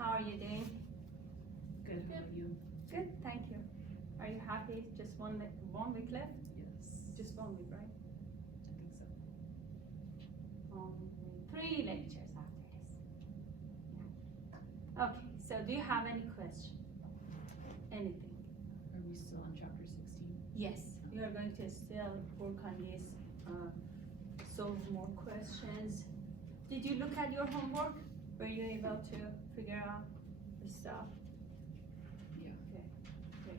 How are you doing? Good, how are you? Good, thank you. Are you happy? Just one week left? Yes. Just 1 week, right? I think so. 3 lectures after this. Yeah. Okay, so do you have any question? Anything? Are we still on chapter 16? Yes, we are going to still work on this, solve more questions. Did you look at your homework? Were you able to figure out the stuff? Yeah. Okay, great.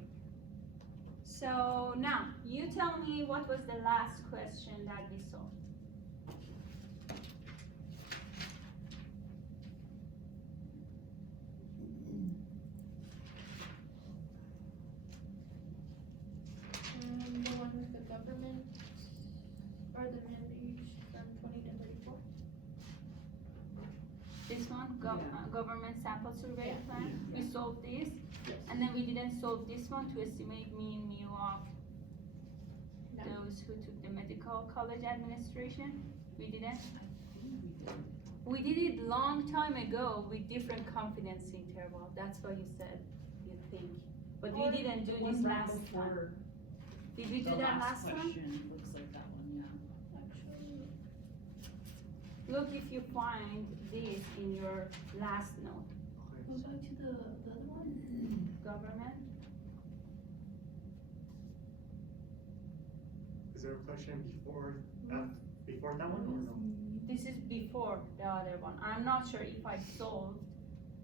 So now, you tell me what was the last question that we solved? The one with the government, or the minimum age from 20 to 34. This one, Yeah. government sample survey Yeah. plan, we Yeah. solved this, Yes. and then we didn't solve this one to estimate mean mu of No. those who took the medical college administration. We didn't. I think we did. We did it long time ago with different confidence interval. That's what you said, you think. But we Or didn't do The this one last time. before Did we do the that last last time? question looks like that one, yeah. Actually, Look if you find this in your last note. go back to the other one. Government. Is there a question before that one or no? This is before the other one. I'm not sure if I solved.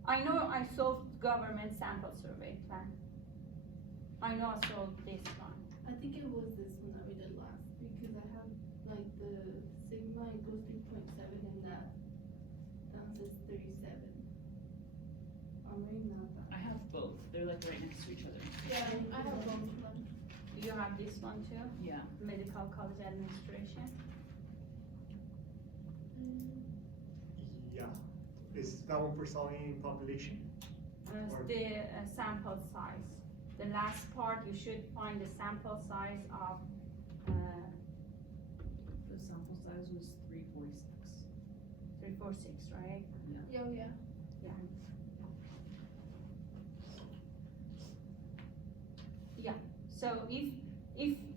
I know I solved government sample survey plan. I know I solved this one. I think it was this one that we did last, because I have like the sigma equals 3.7 and that says 37. I'm reading that. I have both. They're like right next to each other. Yeah, I have both of them. You have this one too? Yeah. Medical college administration. Yeah. Is that one for solving population? Or- The sample size. The last part, you should find the sample size of The sample size was 346. 346, right? Yeah, yeah. So if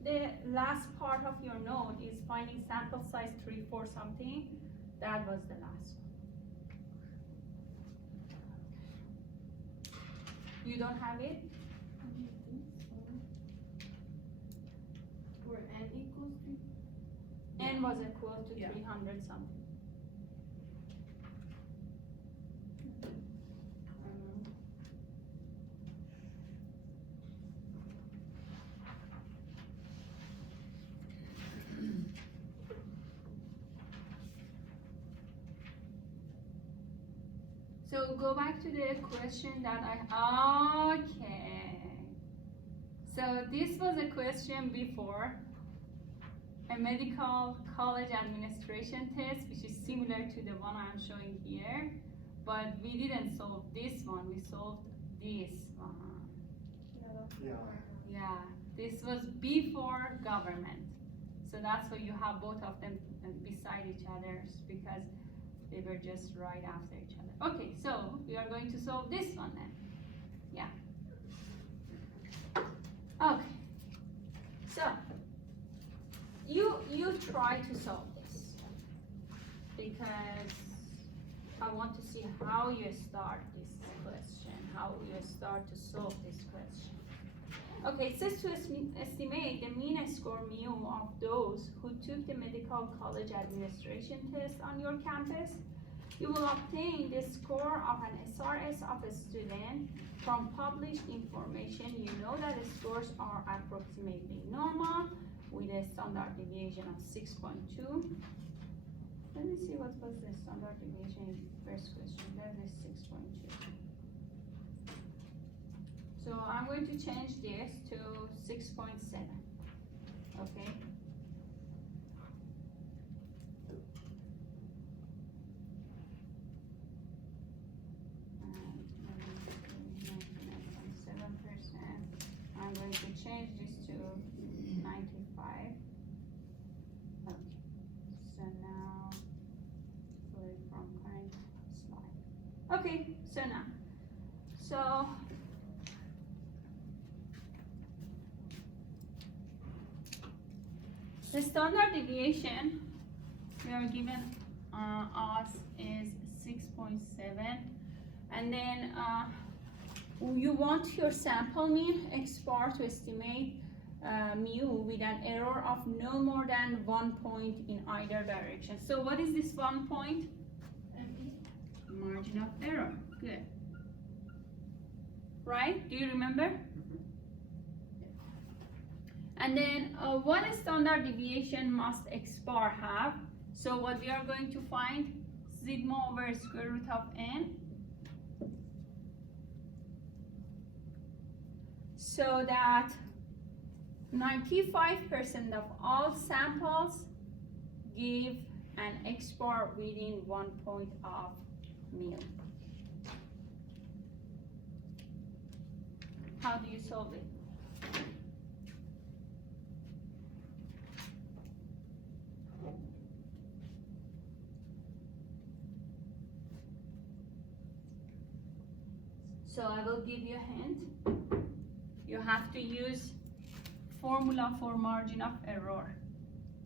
the last part of your note is finding sample size 3, 4 something, that was the last one. You don't have it? I don't think so. Where n equals 3. N was equal to Yeah. 300 something. I don't know. So go back to the question that okay. So this was a question before a medical college administration test, which is similar to the one I'm showing here, but we didn't solve this one, we solved this one. Yeah. Yeah, this was before government. So that's why you have both of them beside each other, because they were just right after each other. Okay, so we are going to solve this one then. Yeah. Okay. So you try to solve this, because I want to see how you start this question, how you start to solve this question. Okay, it says to estimate the mean score mu of those who took the medical college administration test on your campus. You will obtain the score of an SRS of a student from published information. You know that the scores are approximately normal with a standard deviation of 6.2. Let me see what was the standard deviation in the first question. That is 6.2. So I'm going to change this to 6.7. Okay. I'm going to change this to 95. Okay. So now, play from current slide. Okay. So now, So the standard deviation we are given us is 6.7, and then you want your sample mean x bar to estimate mu with an error of no more than 1 point in either direction. So what is this 1 point? Margin of error. Good. Right? Do you remember? And then what standard deviation must x bar have? So what we are going to find, sigma over square root of n. So that 95% of all samples give an x bar within 1 point of mu. How do you solve it? So I will give you a hint. You have to use formula for margin of error,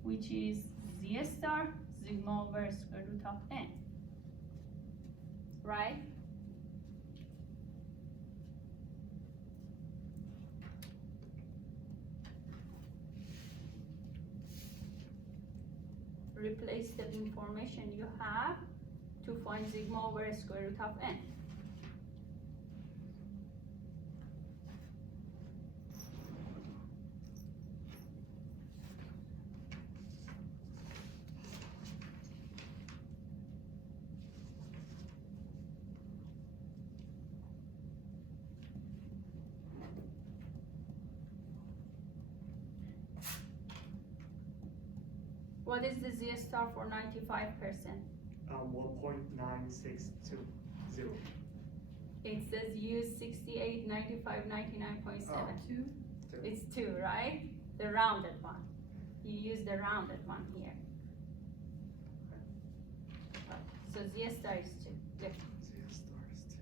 which is z star sigma over square root of n. Right? Replace the information you have to find sigma over square root of n. What is the z star for 95%? 1.9620. It says use 68, 95, 99.7. Oh. 2. It's 2, right? The rounded one. You use the rounded one here. So z star is 2. Good. Z star is 2.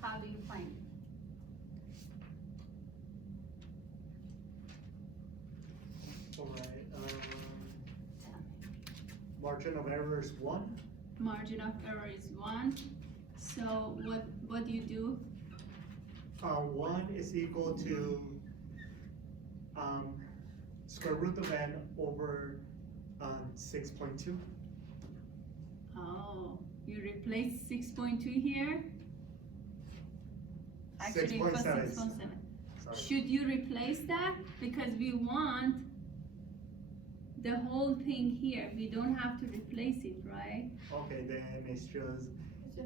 How do you find it? Alright, Tell me. margin of error is 1. Margin of error is 1. So what do you do? 1 is equal to square root of n over 6.2. Oh, you replace 6.2 here? Actually, it was 6.7. 6.7. Sorry. Should you replace that? Because we want the whole thing here. We don't have to replace it, right? Okay, then it's just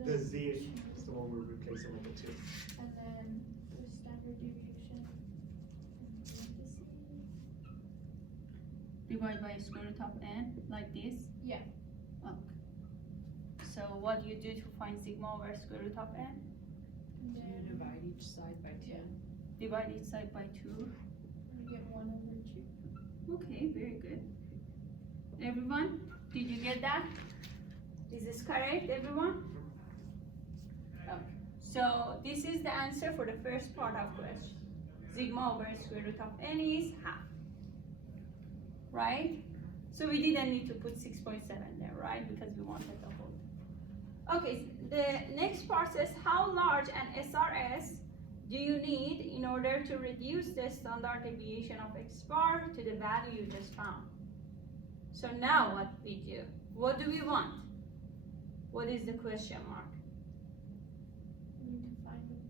the z is the one we're replacing with the 2. And then the standard deviation. Divide by square root of n, like this? Yeah. Okay. So what do you do to find sigma over square root of n? And Do you then divide each side by 2? Divide each side by 2. we get 1/2. Okay, very good. Everyone, did you get that? Is this correct, everyone? Okay. So this is the answer for the first part of question. Sigma over square root of n is half. Right? So we didn't need to put 6.7 there, right? Because we wanted the whole. Okay, the next part says how large an SRS do you need in order to reduce the standard deviation of X bar to the value you just found? So now what we do? What do we want? What is the question mark? We need to find it.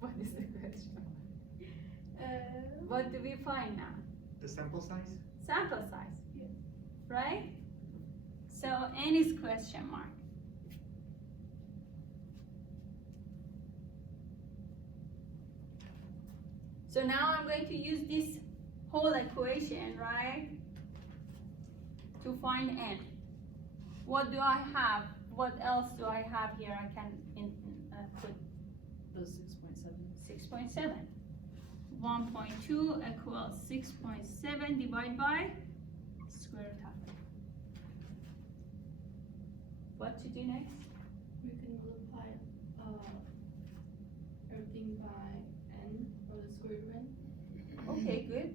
What is the question mark? What do we find now? The sample size? Sample size. Yeah. Right? So n is question mark. So now I'm going to use this whole equation, right? To find n. What do I have? What else do I have here? I can put The 6.7. 6.7. 1.2 equals 6.7 divided by square root of n. What to do next? We can multiply, everything by n, or the square root of n. Okay, good.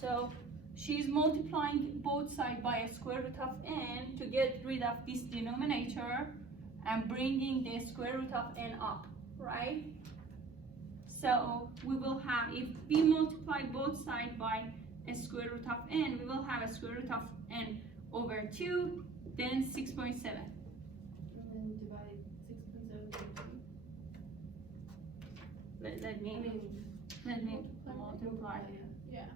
So she's multiplying both sides by a square root of n to get rid of this denominator and bringing the square root of n up, right? So we will have, if we multiply both sides by a square root of n, we will have a square root of n over 2, then 6.7. And then divide 6.7 by 2. Let me multiply. Yeah.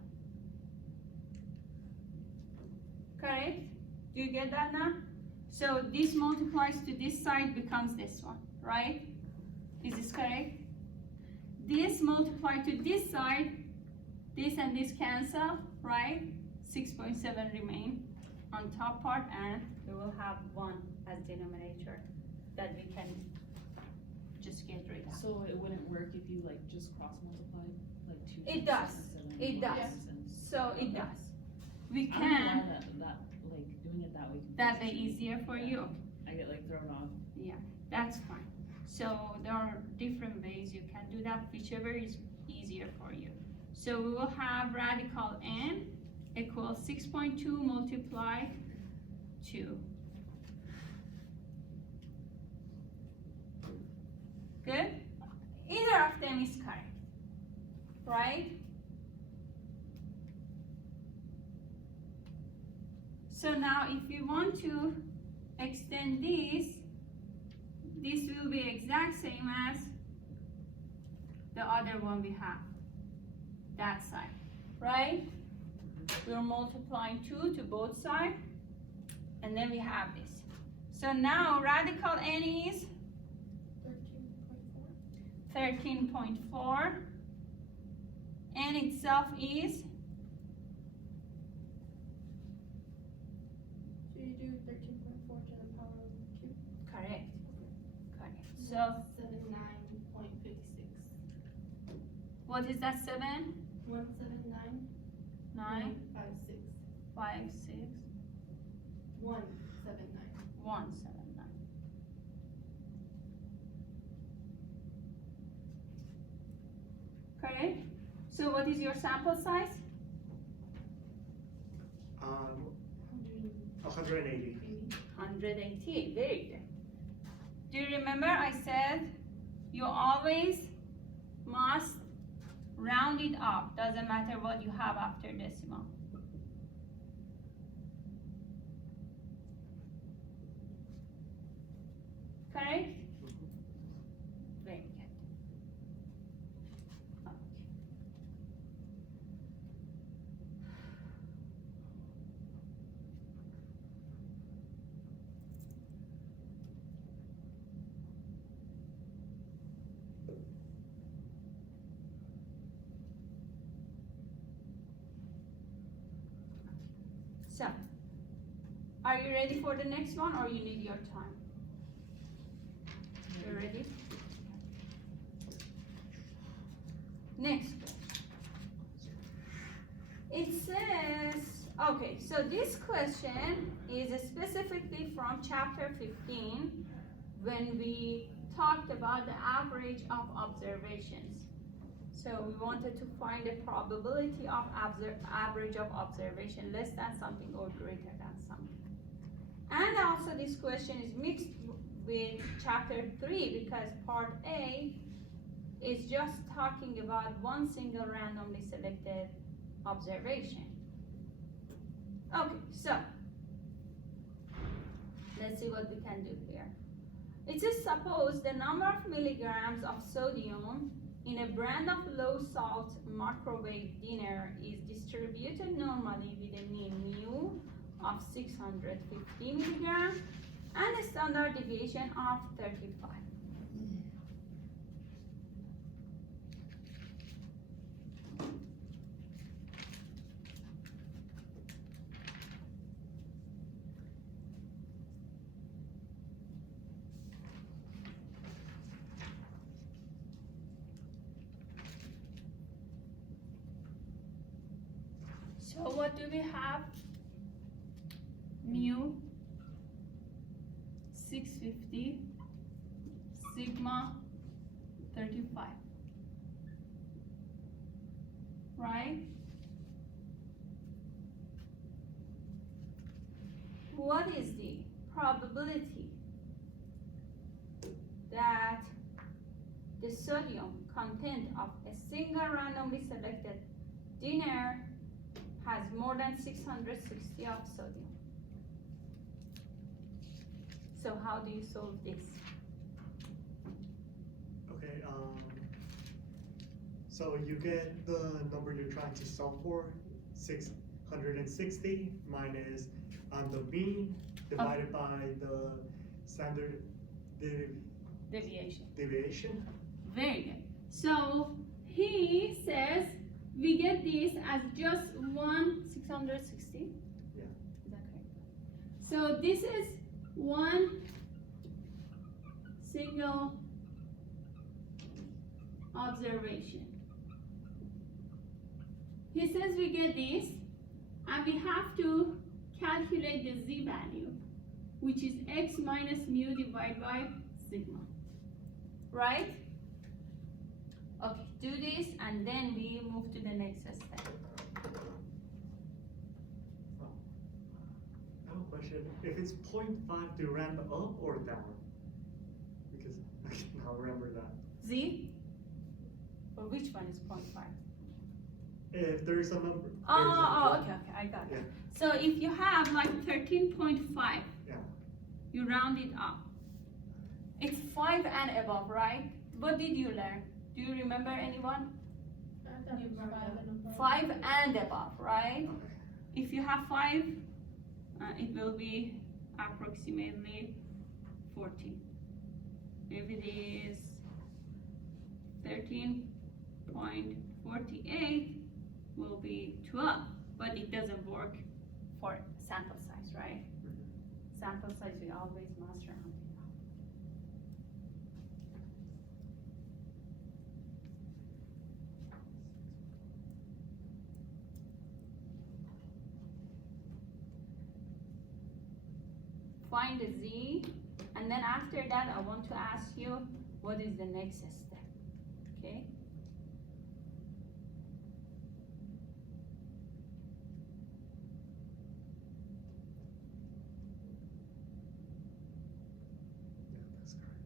Correct? Do you get that now? So this multiplies to this side becomes this one, right? Is this correct? This multiply to this side, this and this cancel, right? 6.7 remain on top part, and we will have 1 as denominator that we can just get rid of. So it wouldn't work if you like just cross multiplied, like 2. It does. It does. So it does. We can, that like doing it that way. that way easier for you. I get like thrown off. That's fine. So there are different ways you can do that, whichever is easier for you. So we will have radical n equals 6.2 multiply 2. Good? Either of them is correct, right? So now if you want to extend this will be exact same as the other one we have, that side, right? We're multiplying 2 to both sides, and then we have this. So now radical n is 13.4. N itself is, So you do 13.4 to the power of cube? correct. So 79.56. what is that, 7? 179. 9, 56. 5, 6, 179. 1, 7, 9. Correct? So what is your sample size? 180. 180, very good. Do you remember I said you always must round it up, doesn't matter what you have after decimal. Correct? Very good. Okay. So, are you ready for the next one, or you need your time? You ready? Next question. It says, okay, so this question is specifically from chapter 15 when we talked about the average of observations. So we wanted to find the probability of average of observation less than something or greater than something. And also also this question is mixed with chapter 3 because part A is just talking about one single randomly selected observation. Okay, so let's see what we can do here. It says suppose the number of milligrams of sodium in a brand of low salt microwave dinner is distributed normally with a mean mu of 650 milligrams and a standard deviation of 35. So what do we have? Mu 650, sigma 35, right? What is the probability that the sodium content of a single randomly selected dinner has more than 660 of sodium? So how do you solve this? Okay, so you get the number you're trying to solve for, 660 minus the mean divided by the standard Deviation. deviation. Very good. So he says we get this as just 660. Yeah. Is that correct? So this is one single observation. He says we get this and we have to calculate the z value, which is x minus mu divided by sigma. Right? Okay, do this and then we move to the next step. I have a question. If it's 0.5, do you ramp up or down? Because I cannot remember that. Z? Or which one is 0.5? If there is a number. Okay, I got it. Yeah. So if you have like 13.5, Yeah. you round it up. It's 5 and above, right? What did you learn? Do you remember anyone? I thought it was 5 and above. 5 and above, right? Okay. If you have 5, it will be approximately 40. If it is 13.48, will be 12, but it doesn't work for sample size, right? Sample size we always must round it up. Find the z, and then after that I want to ask you what is the next step, okay? Yeah, that's correct.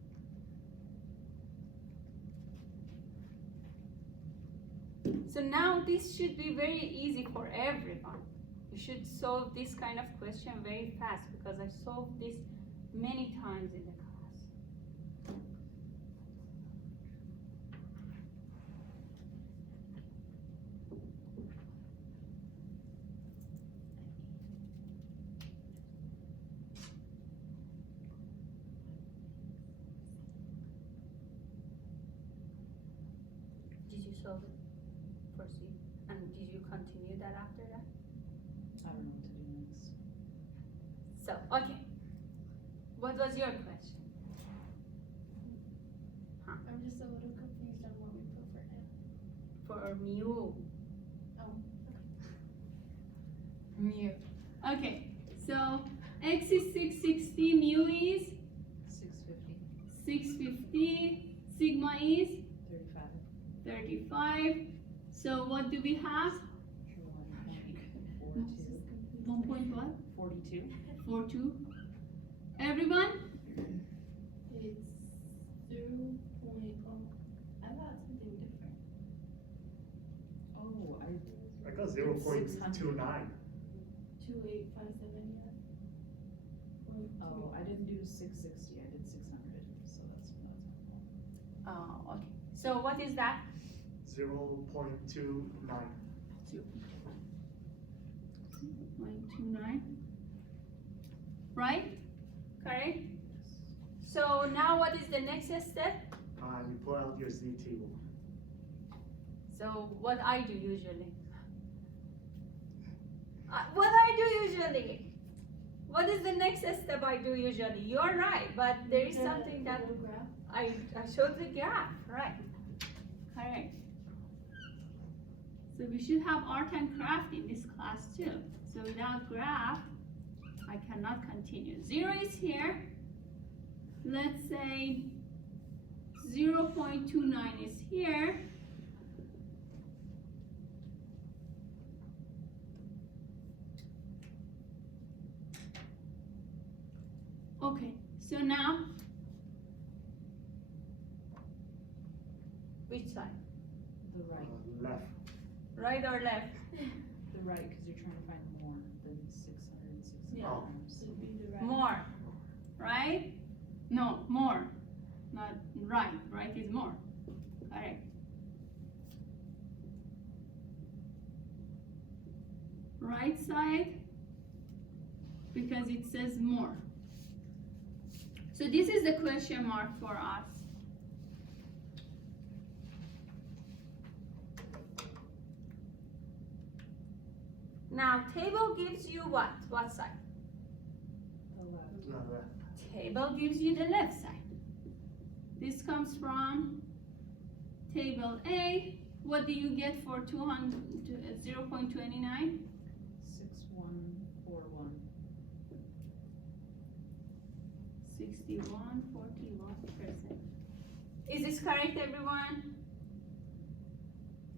So now this should be very easy for everyone. You should solve this kind of question very fast because I solved this many times in the class. Did you solve it for C? And did you continue that after that? I don't know what to do next. So, okay. What was your question? I'm just a little confused on what we put for him. For mu. Oh, Mu. Okay, so x is 660, mu is 650, 650, sigma is 35, 35. So what do we have? 1.42, 1 point what? 42, 42. Everyone? It's 0. I got something different. Oh, I got 0.29. 2857, yeah. oh, I didn't do 660, I did 600, so that's my fault. Oh, okay. So what is that? 0.29. 0.29. Right? Correct? So now what is the next step? You pull out your Z table. So what I do usually? What I do usually? What is the next step I do usually? You're right, but there is something that Little graph. I showed the graph, right? Correct. So we should have art and craft in this class too. So without graph, I cannot continue. 0 is here. Let's say 0.29 is here. Okay, so now, which side? The right, Left. Right or left? the right, because you're trying to find more than 660 Yeah. Oh. times. Should be the right. More, right? No, more, not right. Right is more. Correct. Right side, because it says more. So this is the question mark for us. Now, table gives you what? What side? The left. Left. Table gives you the left side. This comes from table A. What do you get for 0.29? 6141. 61.41%. Is this correct, everyone?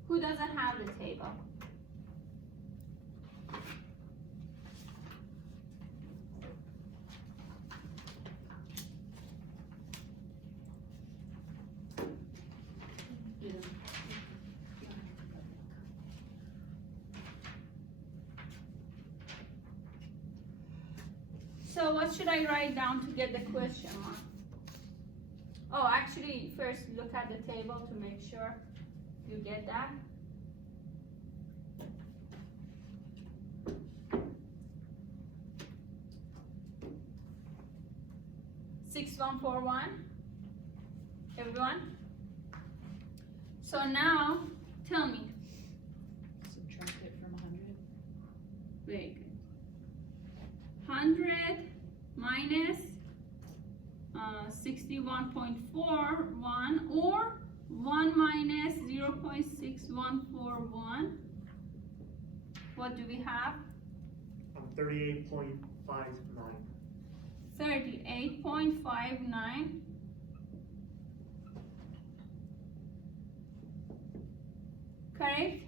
Who doesn't have the table? So what should I write down to get the question mark? Oh, actually, first look at the table to make sure you get that. Six, 141. Everyone? So now, tell me. Subtract it from 100. Very good. 100 minus 61.41 or 1 minus 0.6141. What do we have? 38.59. 38.59. Correct?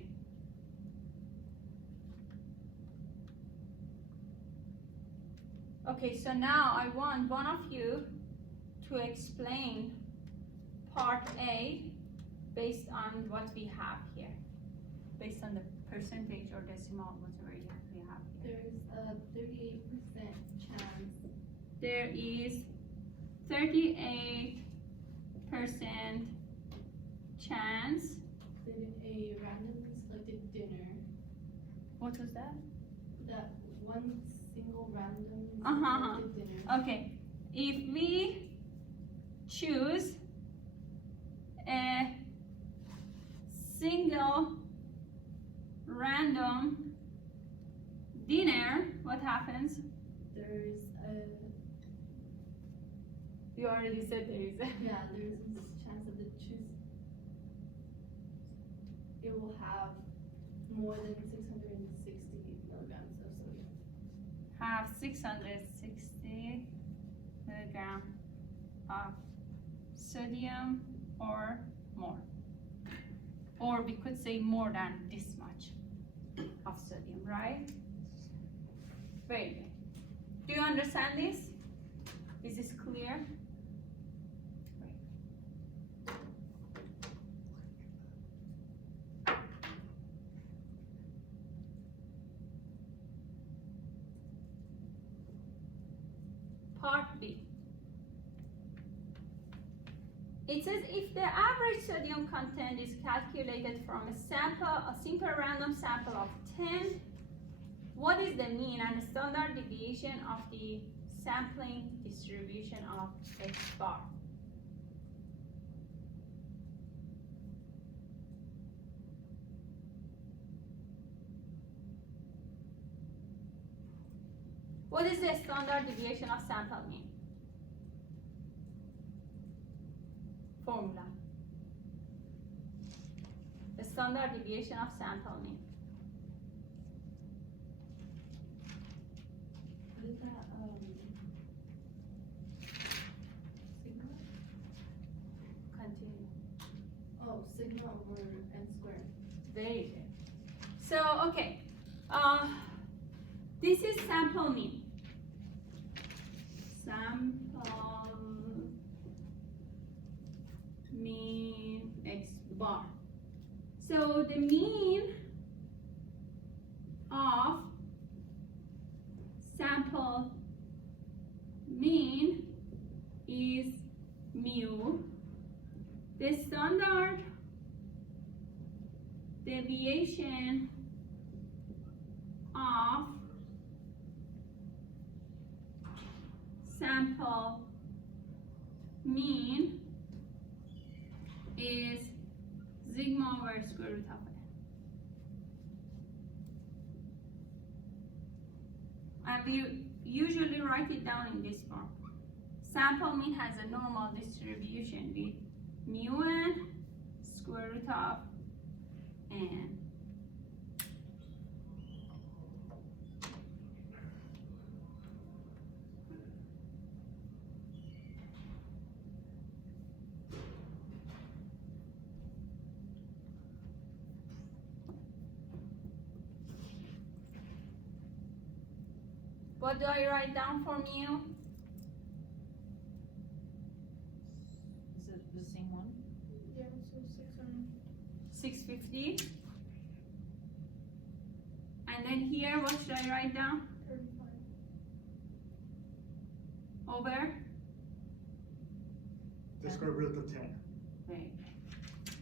Okay, so now I want one of you to explain part A based on what we have here, based on the percentage or decimal, whatever we have here. There's a 38% chance. There is 38% chance. That a randomly selected dinner, What was that? that one single randomly Uh-huh. selected dinner. Okay, if we choose a single random dinner, what happens? There's a, You already said there is. yeah, there's a chance that the choose, it will have more than 660 milligrams of sodium. Have 660 milligram of sodium or more. Or we could say more than this much of sodium, right? Very good. Do you understand this? Is this clear? Part B. It says if the average sodium content is calculated from a simple random sample of 10, what is the mean and standard deviation of the sampling distribution of X bar? What is the standard deviation of sample mean? Formula. The standard deviation of sample mean. What is that, sigma? Continue. Oh, sigma over n squared. Very good. So, okay. This is sample mean. Sample mean X bar. So the mean of sample mean is mu. The standard deviation of sample mean is sigma over square root of n. And we usually write it down in this form. Sample mean has a normal distribution with mu n square root of n. What do I write down for mu? Is it the same one? Yeah, so 600. 650. And then here, what should I write down? 35. Over? The square root of 10. Right.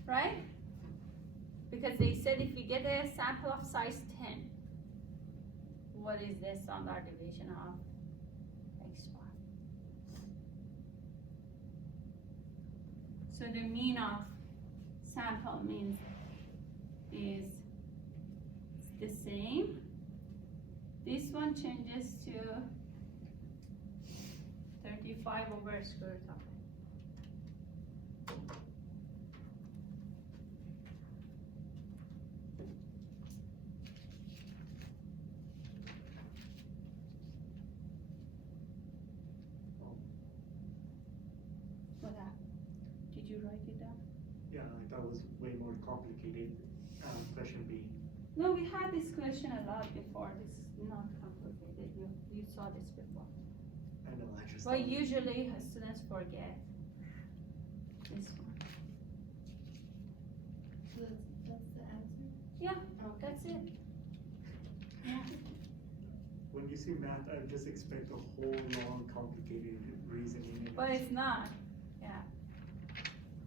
Right? Because they said if you get a sample of size 10, what is the standard deviation of X bar? So the mean of sample means is the same. This one changes to 35 over square root of it. What happened? Did you write it down? Yeah, that was way more complicated. Question B. No, we had this question a lot before. This is not complicated. You saw this before. I know, I just. But thought- usually students forget this one. So that's the answer? Yeah, Okay. that's it. Yeah. When you see math, I just expect a whole long, complicated reasoning. and But it's not. Yeah.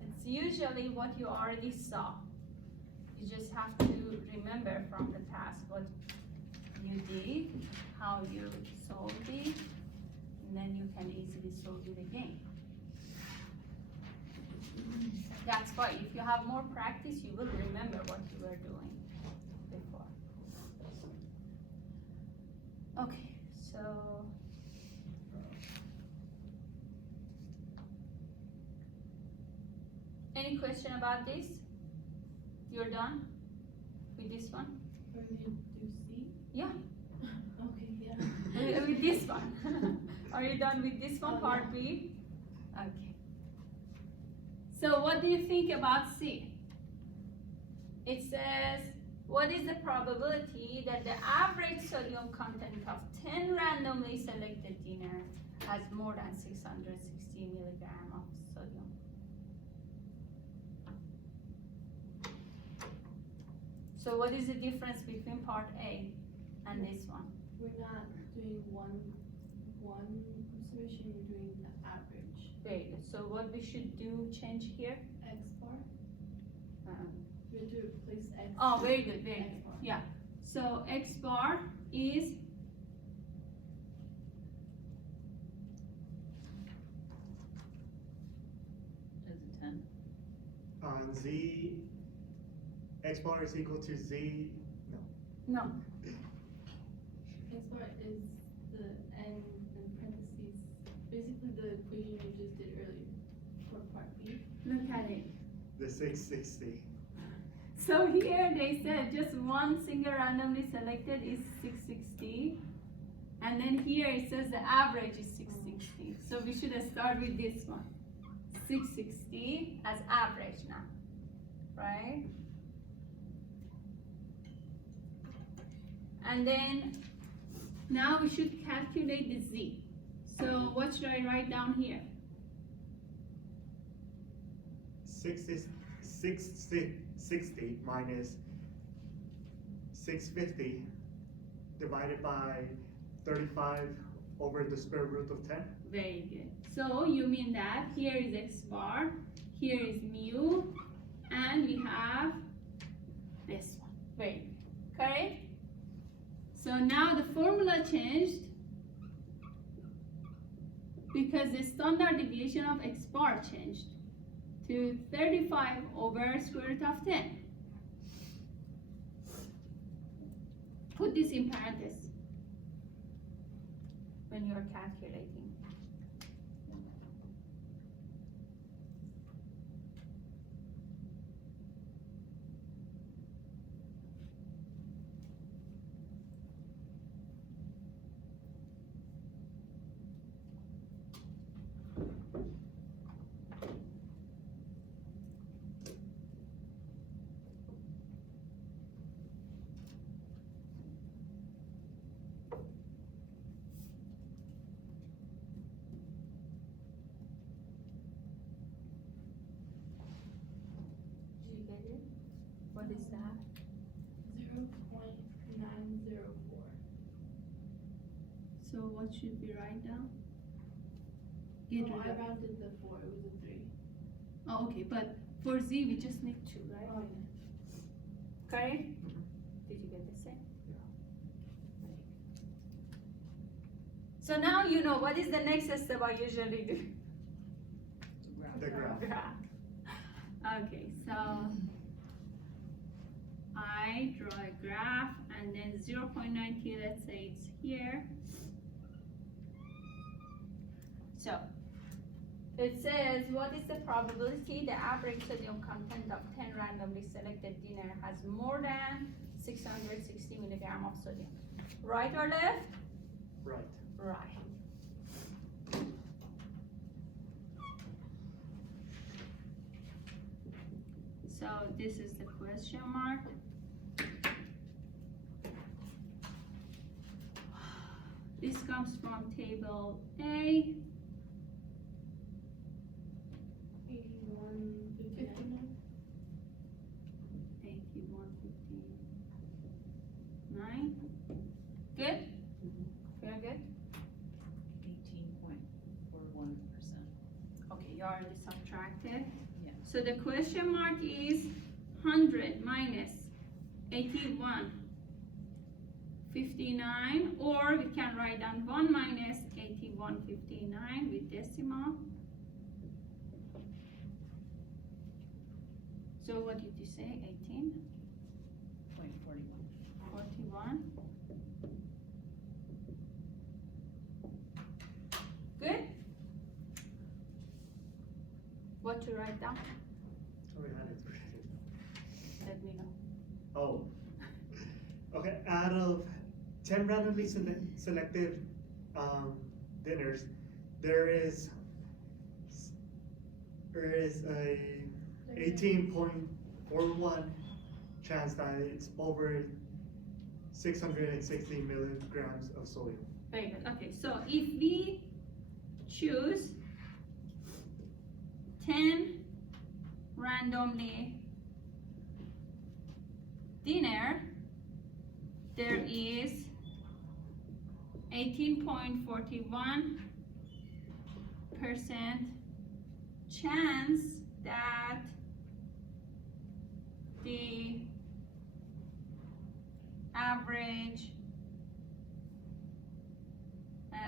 It's usually what you already saw. You just have to remember from the past what you did, how you solved it, and then you can easily solve it again. That's why if you have more practice, you will remember what you were doing before. Okay, so any question about this? You're done with this one? Or we do C? Yeah. Okay, yeah. With this one. Are you done with this one, Oh, part yeah. B? Okay. So what do you think about C? It says, what is the probability that the average sodium content of 10 randomly selected dinner has more than 660 milligram of sodium. So what is the difference between part A and this one? We're not doing one observation, we're doing the average. Very good. So what we should do, change here? X bar, we have to replace X. Oh, very good, very X good. bar. Yeah. So X bar is Is it 10? On Z, X bar is equal to Z, no. X bar is the N in parentheses, basically the equation we just did earlier for part B. Look at it. the 660. So here they said just one single randomly selected is 660, and then here it says the average is 660. So we should start with this one, 660 as average now, right? And then now we should calculate the Z. So what should I write down here? 660 minus 650 divided by 35 over the square root of 10. Very good. So you mean that here is X bar, here is mu, and we have this one. Very good. Correct? So now the formula changed because the standard deviation of X bar changed to 35 over square root of 10. Put this in parentheses when you are calculating. Did you get it? What is that? 0.904. So what should we write down? No, Get rid I of. rounded the 4, it was a 3. Oh, okay, but for Z we just need 2, right? Oh, yeah. Correct? Did you get the same? So now you know what is the next step I usually do. The graph. Okay, so I draw a graph and then 0.90, let's say it's here. So it says, what is the probability the average sodium content of 10 randomly selected dinner has more than 660 milligram of sodium? Right or left? Right. Right. So this is the question mark. This comes from table A. 8159. 8159. Good? Feel good? 18.41%. Okay, you already subtracted. Yeah. So the question mark is 100 minus 8159, or we can write down 1 minus 8159 with decimal. So what did you say, 0.41. 41? Good? What to write down? Oh, we had it. Let me know. Oh. Okay, out of 10 randomly selected dinners, there is a 18.41 chance that it's over 660 milligrams of sodium. Very good. Okay, so if we choose 10 randomly dinner, there is 18.41% chance that the average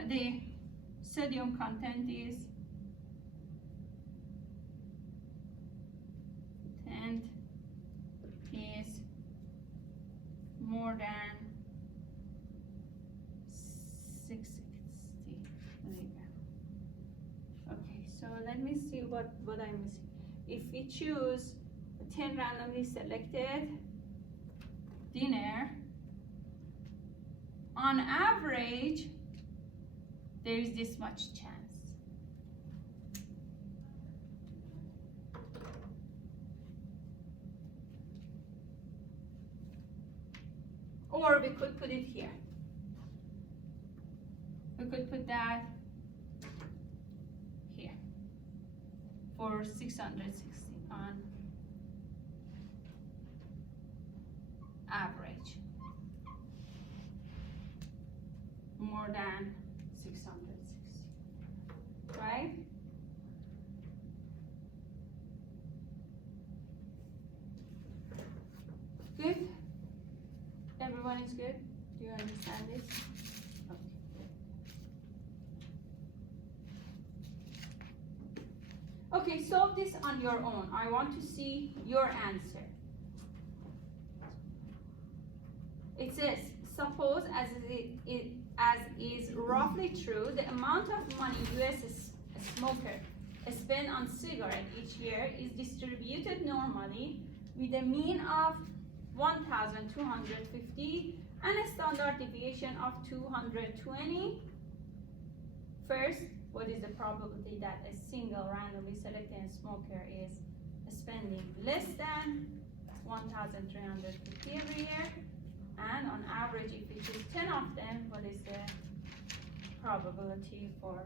the sodium content is 10 is more than 660 milligram. Okay, so let me see what I'm missing. If we choose 10 randomly selected dinner, on average, there is this much chance. Or we could put it here. We could put that here for 660 on average. More than 660, right? Good? Everyone is good? Do you understand this? Okay, solve this on your own. I want to see your answer. It says, suppose as is roughly true, the amount of money US smoker spend on cigarette each year is distributed normally with a mean of 1,250 and a standard deviation of 220. First, what is the probability that a single randomly selected smoker is spending less than 1,350 every year? And on average, if we choose 10 of them, what is the probability for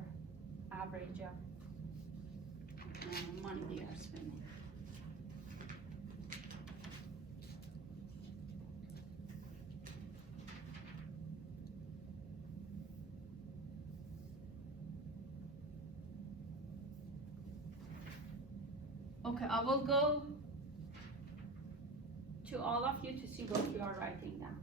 average of money they are spending? Okay, I will go to all of you to see what you are writing down.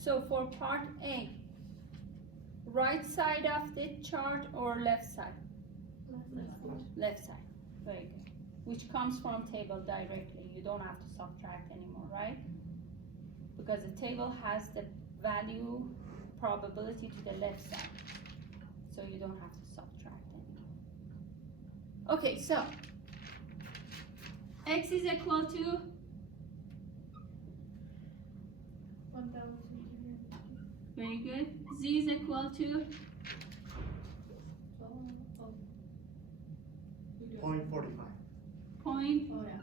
So for part A, right side of the chart or left side? Left side, very good. Which comes from table directly, you don't have to subtract anymore, right? Because the table has the value probability to the left side, so you don't have to subtract anymore. Okay, so x is equal to 1,250. very good. Z is equal to 0.45. point Oh, yeah.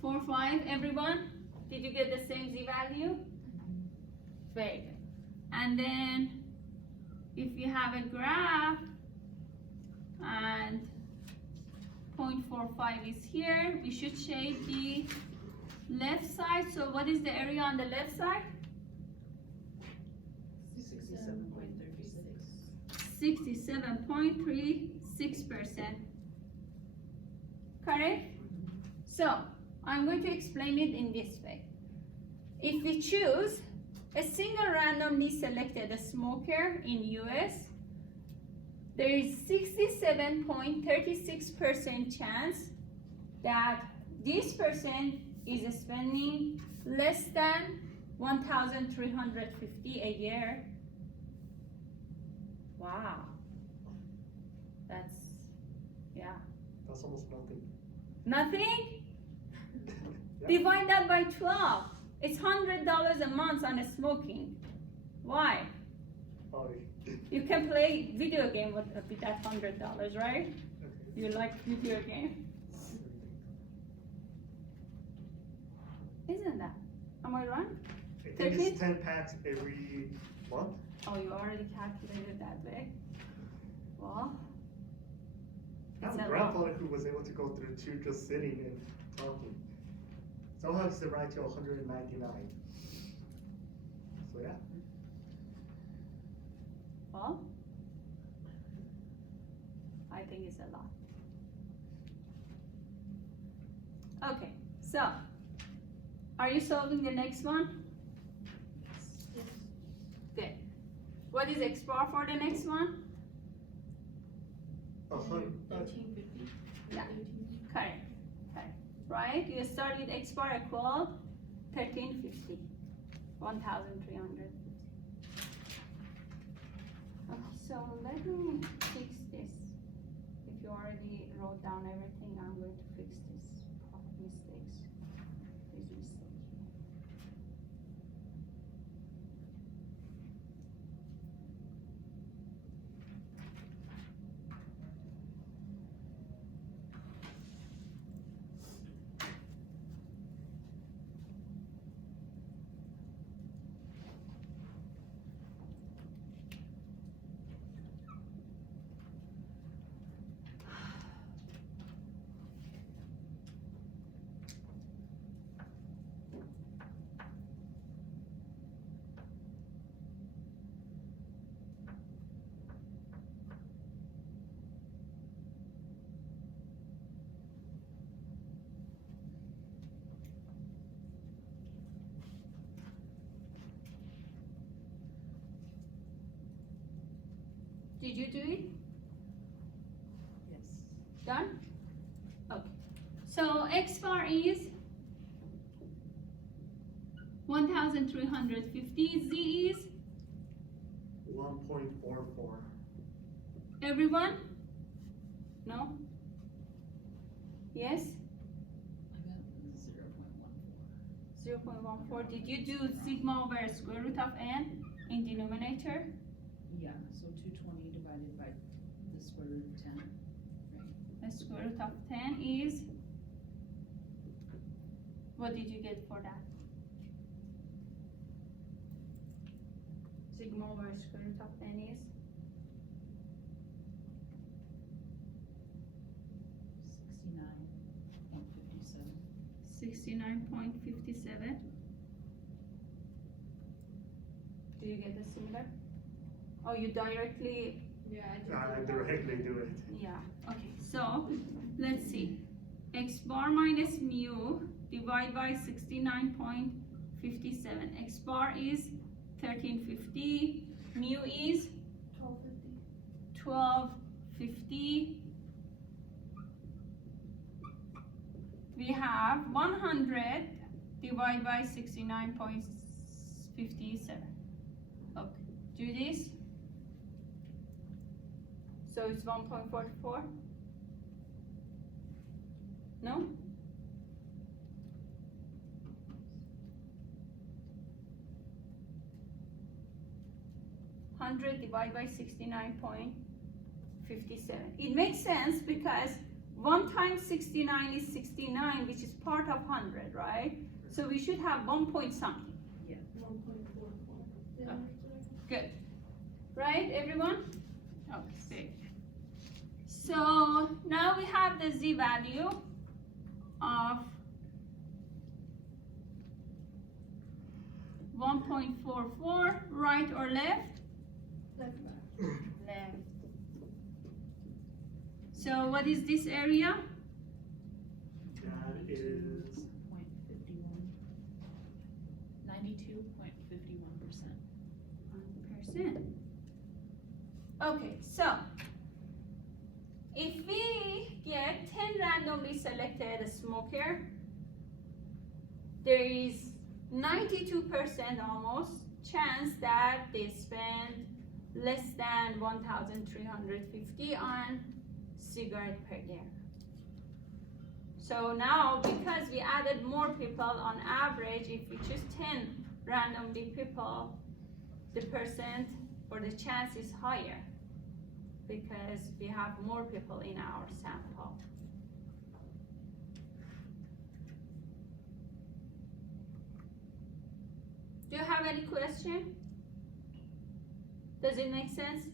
45. Everyone, did you get the same Z value? Very good. And then if you have a graph and 0.45 is here, we should shade the left side. So what is the area on the left side? 67.36%. Correct? So I'm going to explain it in this way. If we choose a single randomly selected smoker in US, there is 67.36% chance that this person is spending less than 1,350 a year. Wow. That's, yeah. That's almost nothing. Nothing? Yeah. Divide that by 12. It's $100 a month on smoking. Why? Oh, You can play video game with that $100, right? okay. You like video game? Isn't that? Am I wrong? I think Take it's it. 10 packs every month. Oh, you already calculated that way. Well, I have it's a a grandfather who was able to go through 2 just sitting and talking. Somehow he survived to 199. So yeah. well, I think it's a lot. Okay, so are you solving the next one? Good. What is X bar for the next one? 1,350. Yeah. Correct. Correct. Right? You start with X bar equal 1350. 1,350. Okay, so let me fix this. If you already wrote down everything, I'm going to fix this mistakes. This mistake here. Did you do it? Yes. Done? Okay. So X bar is 1,350. Z is 1.44. everyone? No? Yes? I got 0.14. 0.14. Did you do sigma over square root of n in denominator? Yeah, so 220 divided by the square root of 10, right? The square root of 10 is, what did you get for that? Sigma over square root of 10 is 69.57. 69.57. Do you get a similar? Oh, you directly, Yeah, I just I did that. directly do it. yeah, okay, so let's see. X bar minus mu divide by 69.57. X bar is 1350. Mu is 1250. 1250. We have 100 divided by 69.57. Okay, do this. So it's 1.44. No? Hundred divided by 69.57. It makes sense because 1 times 69 is 69, which is part of 100, right? So we should have 1 point something. 1.44. Yeah, Okay. that's right. Good. Right, everyone? Okay. So now we have the z value of 1.44, right or left? Left. Left. So what is this area? That is 0.51. 92.51%. 1%. Okay, so if we get 10 randomly selected smoker, there is 92% almost chance that they spend less than 1,350 on cigarette per year. So now, because we added more people on average, if we choose 10 randomly people, the percent or the chance is higher because we have more people in our sample. Do you have any question? Does it make sense?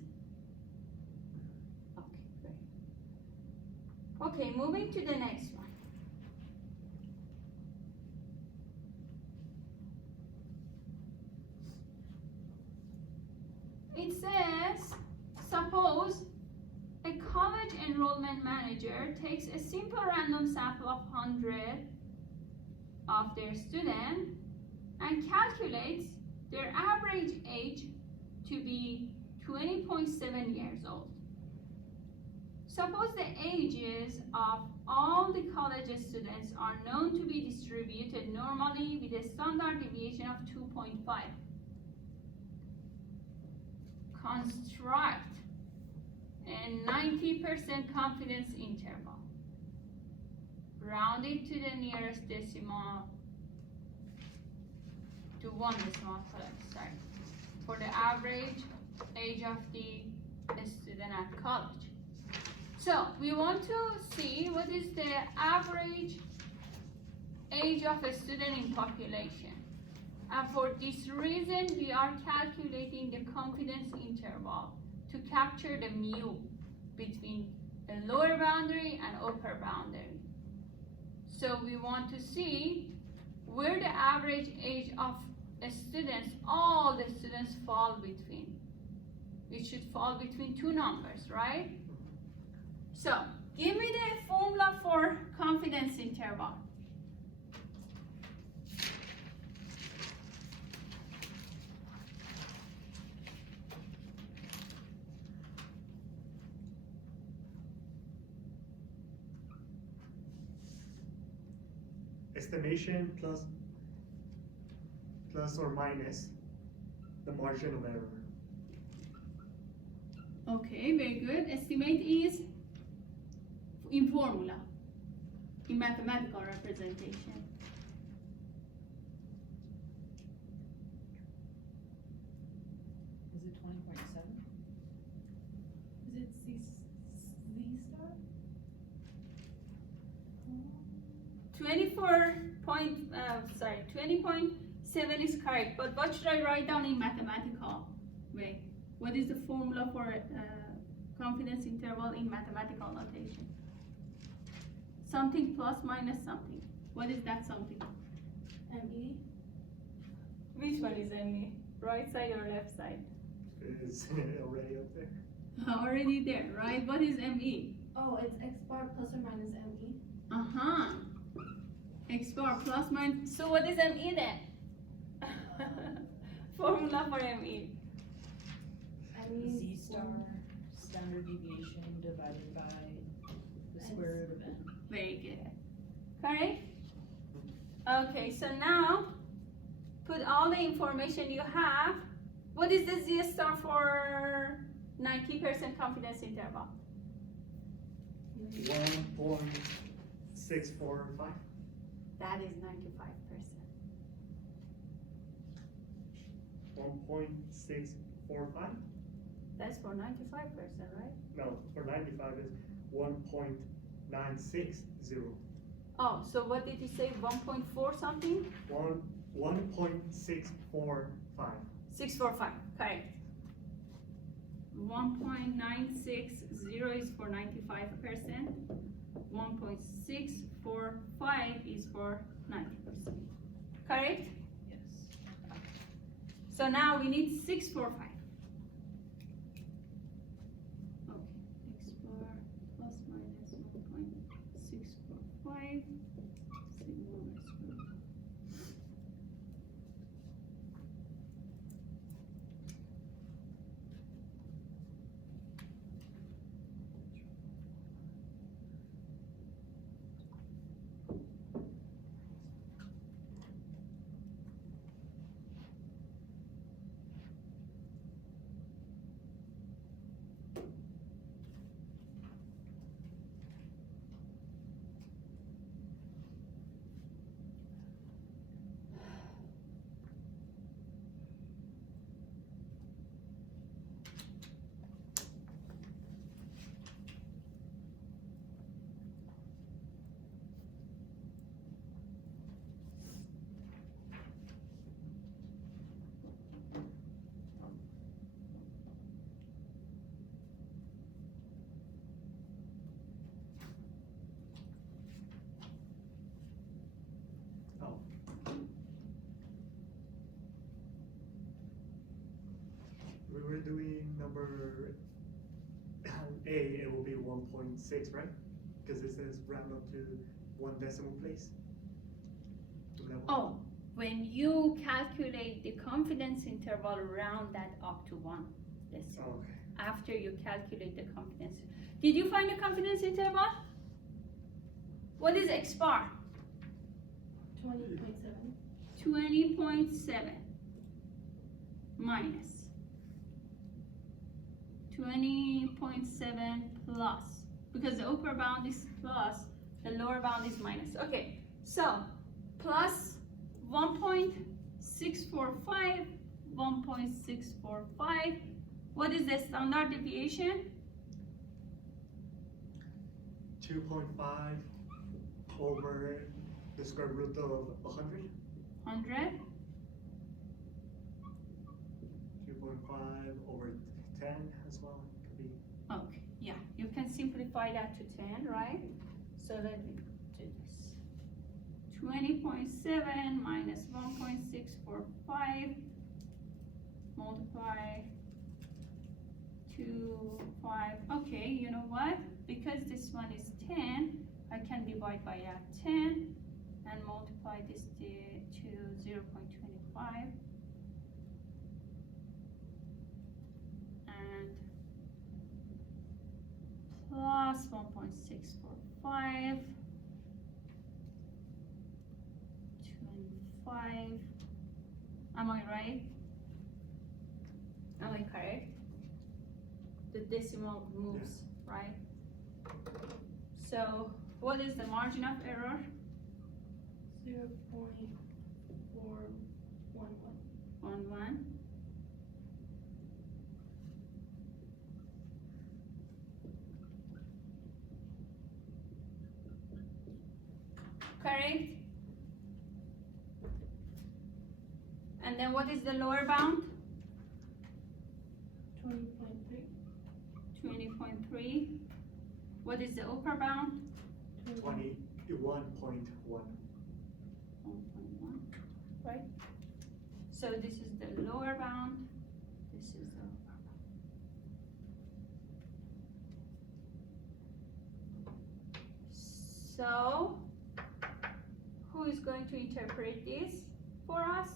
Okay, great. Okay, moving to the next one. It says, suppose a college enrollment manager takes a simple random sample of 100 of their students and calculates their average age to be 20.7 years old. Suppose the ages of all the college students are known to be distributed normally with a standard deviation of 2.5. Construct a 90% confidence interval. Round it to the nearest decimal to 1 decimal place, sorry, for the average age of the student at college. So we want to see what is the average age of a student in population. And for this reason, we are calculating the confidence interval to capture the mu between the lower boundary and upper boundary. So we want to see where the average age of students, all the students fall between. It should fall between two numbers, right? So, give me the formula for confidence interval. estimation plus or minus the margin of error. Okay, very good. Estimate is in formula, in mathematical representation. Is it 20.7? Is it Z star? 20.7 is correct, but what should I write down in mathematical way? What is the formula for confidence interval in mathematical notation? Something plus minus something. What is that something? ME? Which one is ME? Right side or left side? Is already up there. Already there, right? What is ME? Oh, it's X bar plus or minus ME. Uh-huh. X bar plus minus. So what is ME then? Formula for ME. Z star, standard deviation divided by the square root of n. Very good. Correct? Okay, so now put all the information you have. What is the Z star for 90% confidence interval? 1.645. That is 95%. 1.645? That's for 95%, right? No, for 95 is 1.960. Oh, so what did you say? 1.4 something? 1.645. 645, correct. 1.960 is for 95%. 1.645 is for 90%. Correct? Yes. So now we need 645. Okay, x bar plus minus 1.645 sigma y squared. Oh. We were doing number A, it will be 1.6, right? Because this is round up to 1 decimal place. Remember? Oh, when you calculate the confidence interval, round that up to 1 decimal. Okay. After you calculate the confidence. Did you find the confidence interval? What is X bar? 20.7. 20.7 minus 20.7 plus, because the upper bound is plus, the lower bound is minus. Okay, so plus 1.645, 1.645. What is the standard deviation? 2.5 over the square root of 100. 100. 2.5 over 10 as well. Could be. Okay, yeah, you can simplify that to 10, right? So let me do this. 20.7 minus 1.645 multiply 2, 5. Okay, you know what? Because this one is 10, I can divide by that 10 and multiply this to 0.25. And plus 1.645, 25. Am I right? Am I correct? The decimal moves, right? So what is the margin of error? 0.411. 11. Correct? And then what is the lower bound? 20.3. 20.3. What is the upper bound? 21.1. 1.1, right? So this is the lower bound, this is the upper bound. So, who is going to interpret this for us?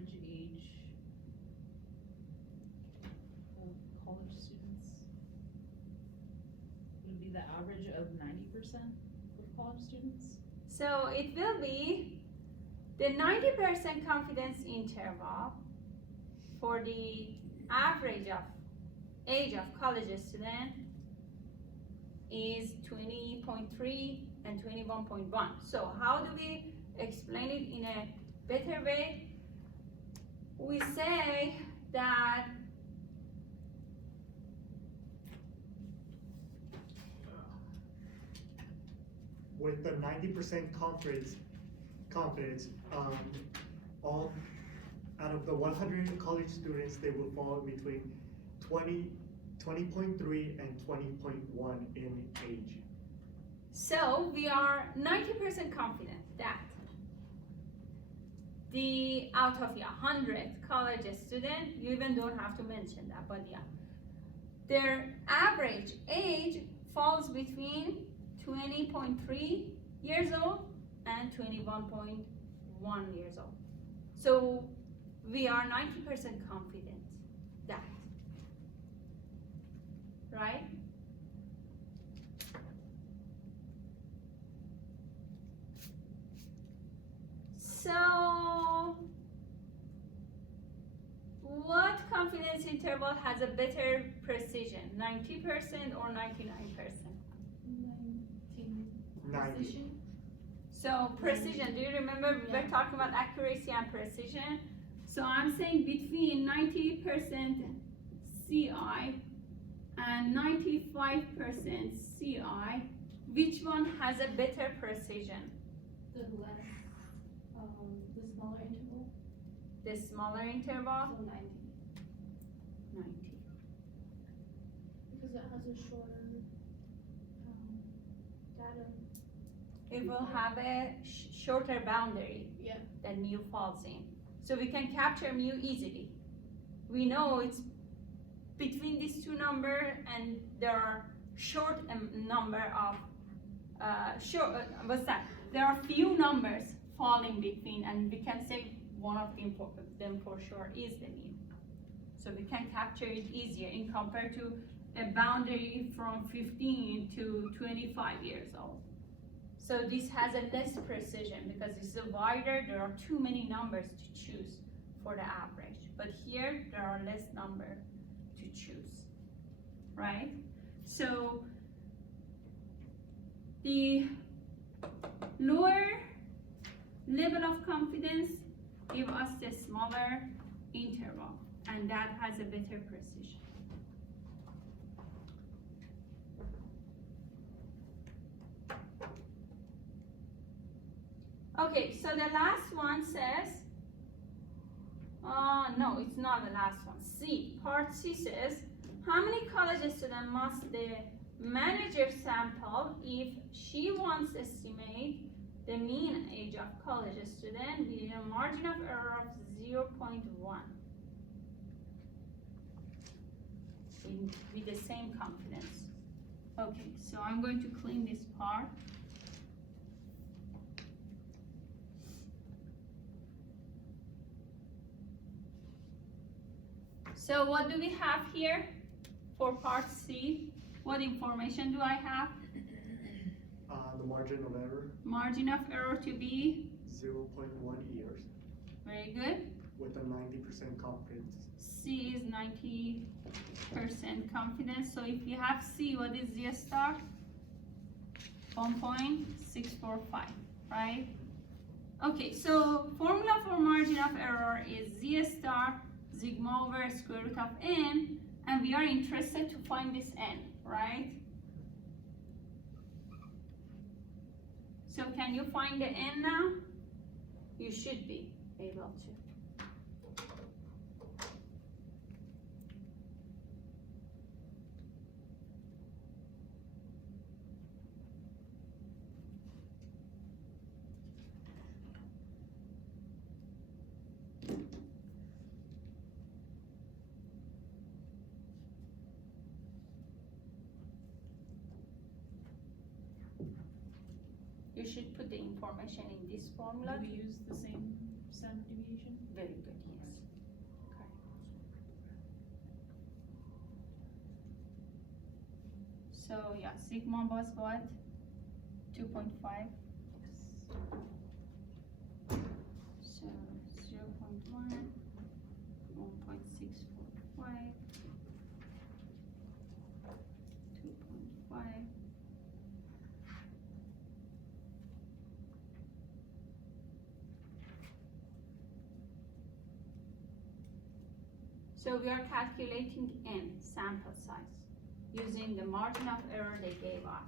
average age of college students? Would it be the average of 90% of college students? So it will be the 90% confidence interval for the average of age of college student is 20.3 and 21.1. So how do we explain it in a better way? We say that with the 90% confidence, all out of the 100 college students, they will fall between 20.3 and 20.1 in age. so we are 90% confident that the out of 100 college student, you even don't have to mention that, but yeah, their average age falls between 20.3 years old and 21.1 years old. So we are 90% confident that, right? So what confidence interval has a better precision, 90% or 99%? 19. 90. So precision, do you remember we were talking about accuracy and precision? So I'm saying between 90% CI and 95% CI, which one has a better precision? The less, the smaller interval, The smaller interval, so 90. 90. Because it has a shorter, data. It will have a shorter boundary Yeah. that mu falls in. So we can capture mu easily. We know it's between these two numbers and there are short number of, what's that? There are few numbers falling between and we can say one of them for sure is the mu. So we can capture it easier in compared to a boundary from 15 to 25 years old. So this has a less precision because it's a wider, there are too many numbers to choose for the average. But here, there are less number to choose, right? So the lower level of confidence give us the smaller interval, and that has a better precision. Okay, so the last one says, no, it's not the last one. C, part C says, how many college students must the manager sample if she wants to estimate the mean age of college student with a margin of error of 0.1 with the same confidence. Okay, so I'm going to clean this part. So what do we have here for part C? What information do I have? The margin of error, Margin of error to be 0.1 years very good. with a 90% confidence. C is 90% confidence. So if you have C, what is Z star? 1.645, right? Okay, so formula for margin of error is Z star sigma over square root of n, and we are interested to find this n, right? So can you find the n now? You should be able to. You should put the information in this formula. Do we use the same standard deviation? Very good, yes. Okay. So yeah, sigma was what? 2.5. So 0.1, 1.645, 2.5. So we are calculating n, sample size, using the margin of error they gave us.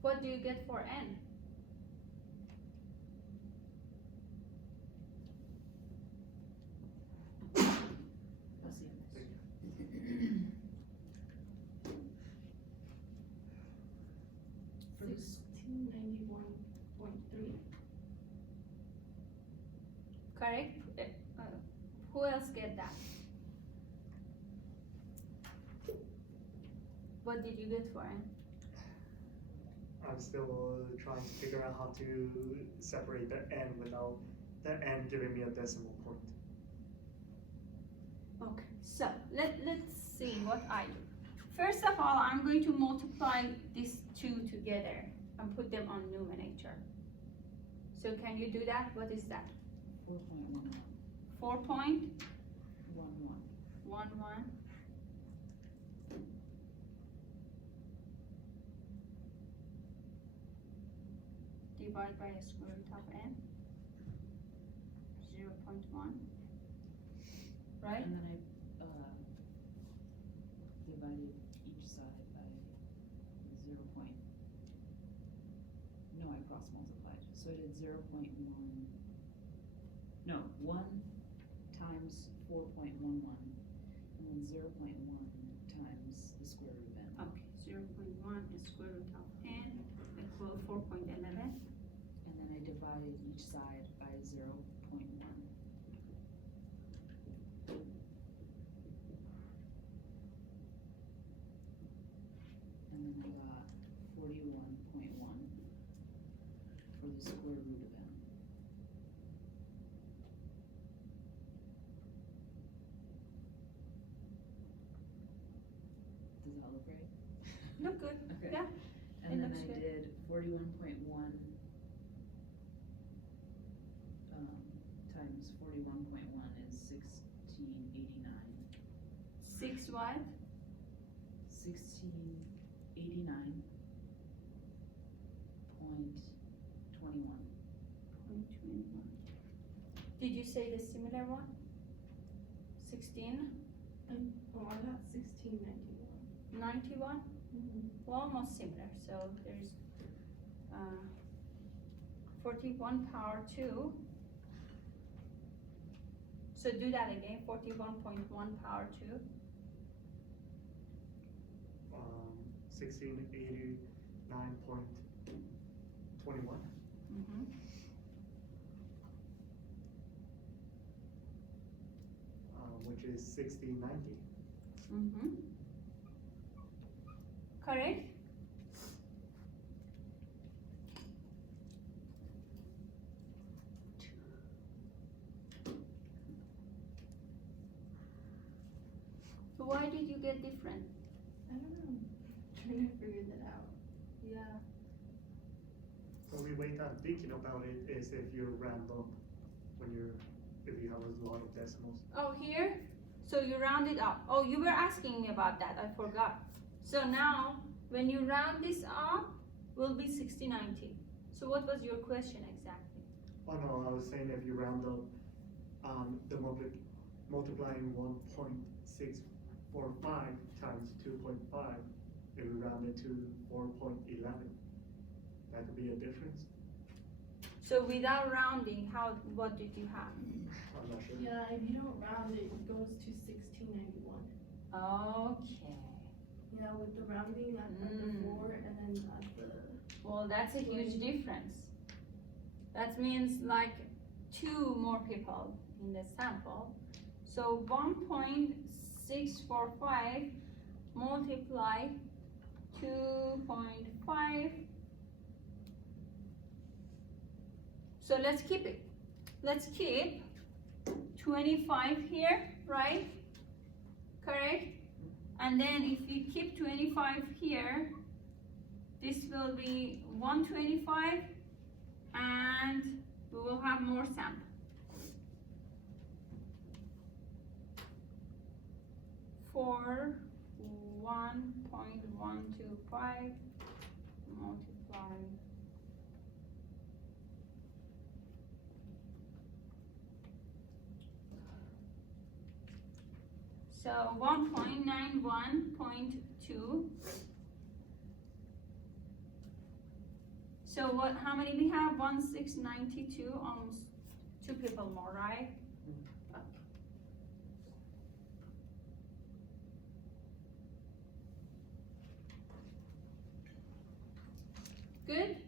What do you get for n? I'll see you For this, 1691.3. Correct? Who else get that? What did you get for n? I'm still trying to figure out how to separate the n without the n giving me a decimal point. Okay, so let's see what I do. First of all, I'm going to multiply these two together and put them on numerator. So can you do that? What is that? 4.11. 4.11 divide by a square root of n, 0.1, right? And then I divided each side by 0. No, I cross multiplied. So I did 0.1. No, 1 times 4.11, and then 0.1 times the square root of n. Okay, 0.1 is square root of n equal 4.11. And then I divided each side by 0.1. And then I got 41.1 for the square root of n. Does that look right? Look good, Okay. yeah. And It then looks I good. did 41.1 times 41.1 is 1689. 6 what? 1689.21. 0.21. Did you say the similar one? 1691? Oh, I got 1691. Well, almost similar, so there's 41 power 2. So do that again, 41.1 power 2. 1689.21. Mm-hmm. Which is 1690. Mm-hmm. Correct? So why did you get different? I don't know. Trying to figure that out. Yeah. The only way that I'm thinking about it is if you're random, if you have a lot of decimals. Oh, here? So you round it up. Oh, you were asking me about that. I forgot. So now, when you round this up, will be 6090. So what was your question exactly? Oh no, I was saying if you round up, the multiplying 1.645 times 2.5, it would round it to 4.11. That could be a difference. So without rounding, what did you have? I'm not sure. Yeah, if you don't round it, it goes to 1691. Okay. Yeah, with the rounding at the 4 and then at the. Well, that's a huge difference. That means like 2 more people in the sample. So 1.645 multiply 2.5. So let's keep it. Let's keep 25 here, right? Correct? And then if we keep 25 here, this will be 125 and we will have more sample. For 1.125 multiply so 1.91.2. So what? How many we have? 1692, almost 2 people more, right? Okay.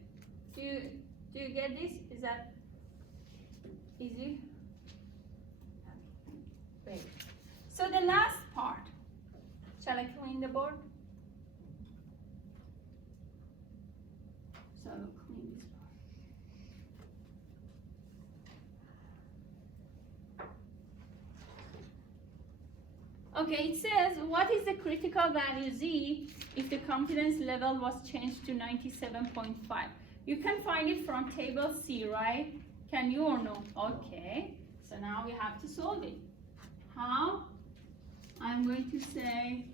Good. Do you get this? Is that easy? Great. So the last part. Shall I clean the board? So I'll clean this part. Okay, it says, what is the critical value Z if the confidence level was changed to 97.5? You can find it from table C, right? Can you or no? Okay, so now we have to solve it. How? I'm going to say,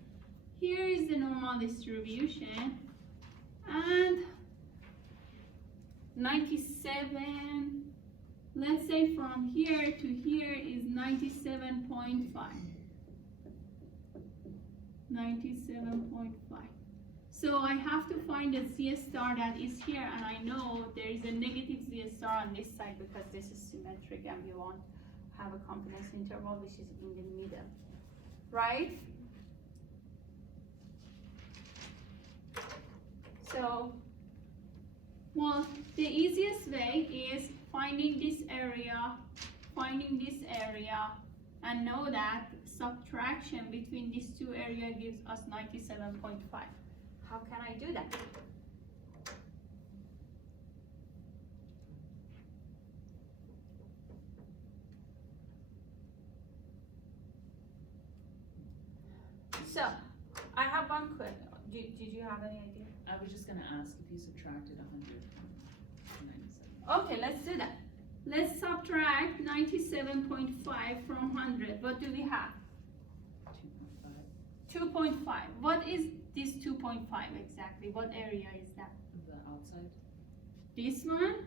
here is the normal distribution, and 97, let's say from here to here is 97.5. 97.5. So I have to find a Z star that is here, and I know there is a negative Z star on this side because this is symmetric and we want to have a confidence interval which is in the middle, right? So, well, the easiest way is finding this area, and know that subtraction between these two areas gives us 97.5. How can I do that? So, I have one question. Did you have any idea? I was just gonna ask if you subtracted 100 from 97. Okay, let's do that. Let's subtract 97.5 from 100. What do we have? 2.5. 2.5. What is this 2.5 exactly? What area is that? The outside. This one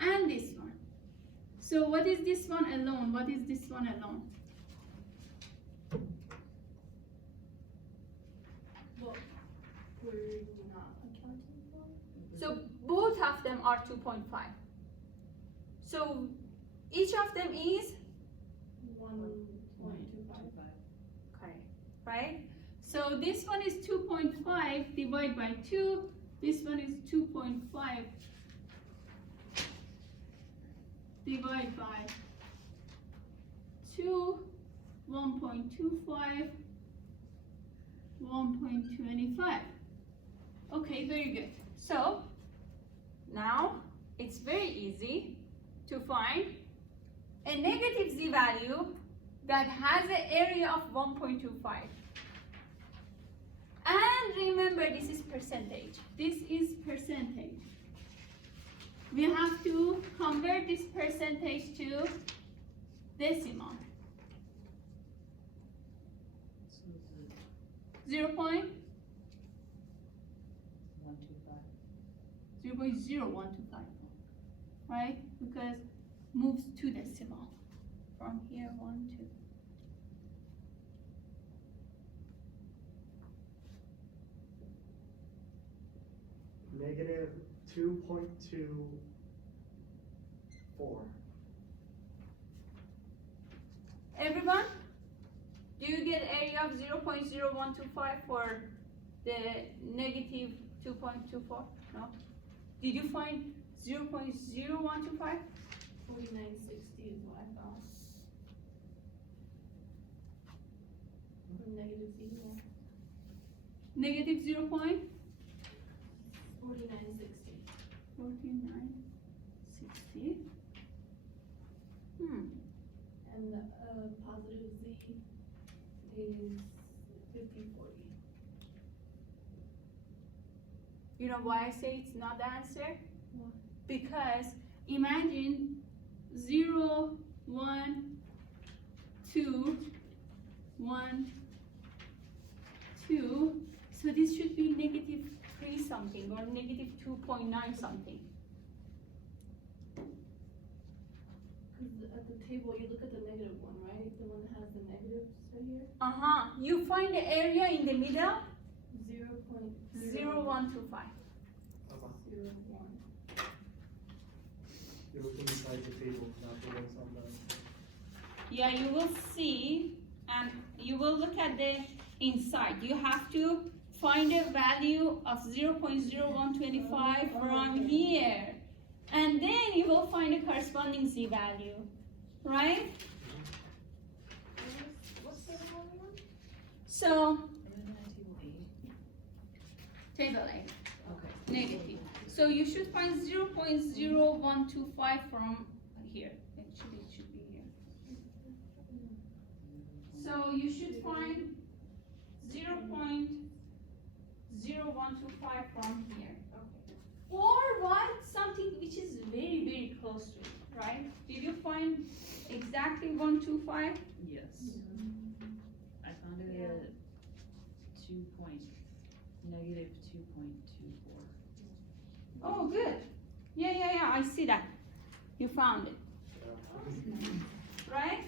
and this one. So what is this one alone? What is this one alone? Well, we're not accounting for. So both of them are 2.5. So each of them is 1.25. okay, right? So this one is 2.5 divided by 2. This one is 2.5 divided by 2, 1.25, 1.25. Okay, very good. So now it's very easy to find a negative Z value that has an area of 1.25. And remember, this is percentage. This is percentage. We have to convert this percentage to decimal. So it's 0.025. 125. 0.0125, right? Because moves 2 decimal from here, 1, 2. Negative 2.24. Everyone, do you get area of 0.0125 for the negative 2.24? No? Did you find 0.0125? 4960 is what I found. Or negative 0. Negative 0.4960. 4960. And the positive z is 5040. You know why I say it's not the answer? Why? Because imagine 0, 1, 2, 1, 2. So this should be negative 3 something or negative 2.9 something. Because at the table, you look at the negative one, right? The one that has the negatives right here. You find the area in the middle, 0.0125. 0.0125. You're looking inside the table, not the ones on the. Yeah, you will see, and you will look at the inside. You have to find a value of 0.0125 from here. And then you will find a corresponding z value, right? What's the other one? So, Table A. table A, Okay. negative. So you should find 0.0125 from here. Actually, it should be here. So you should find 0.0125 from here. Or write something which is very, very close to it, right? Did you find exactly 125? Yes. I found it at negative 2.24. Oh, good. Yeah, I see that. You found it, right?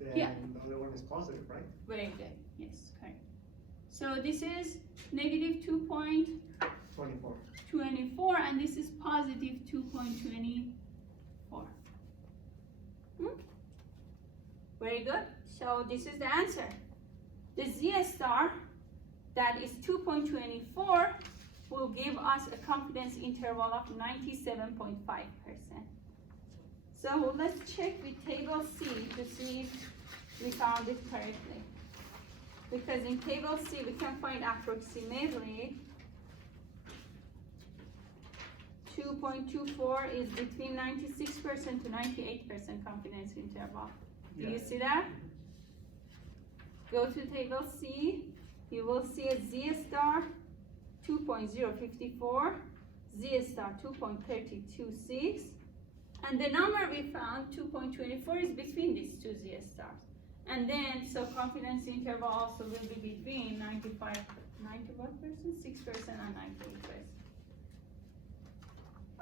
Then Yeah. the other one is positive, right? Very good. Yes, correct. So this is negative 2.24 24. and this is positive 2.24. Very good. So this is the answer. The z star that is 2.24 will give us a confidence interval of 97.5%. So let's check with table C to see if we found it correctly. Because in table C we can find approximately 2.24 is between 96% to 98% confidence interval. Do you see that? Go to table C, you will see a z star 2.054, z star 2.326, and the number we found 2.24 is between these two z stars. And then, so confidence interval also will be between 95, 91%, 6% and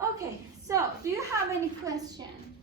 98%. Okay, so do you have any question?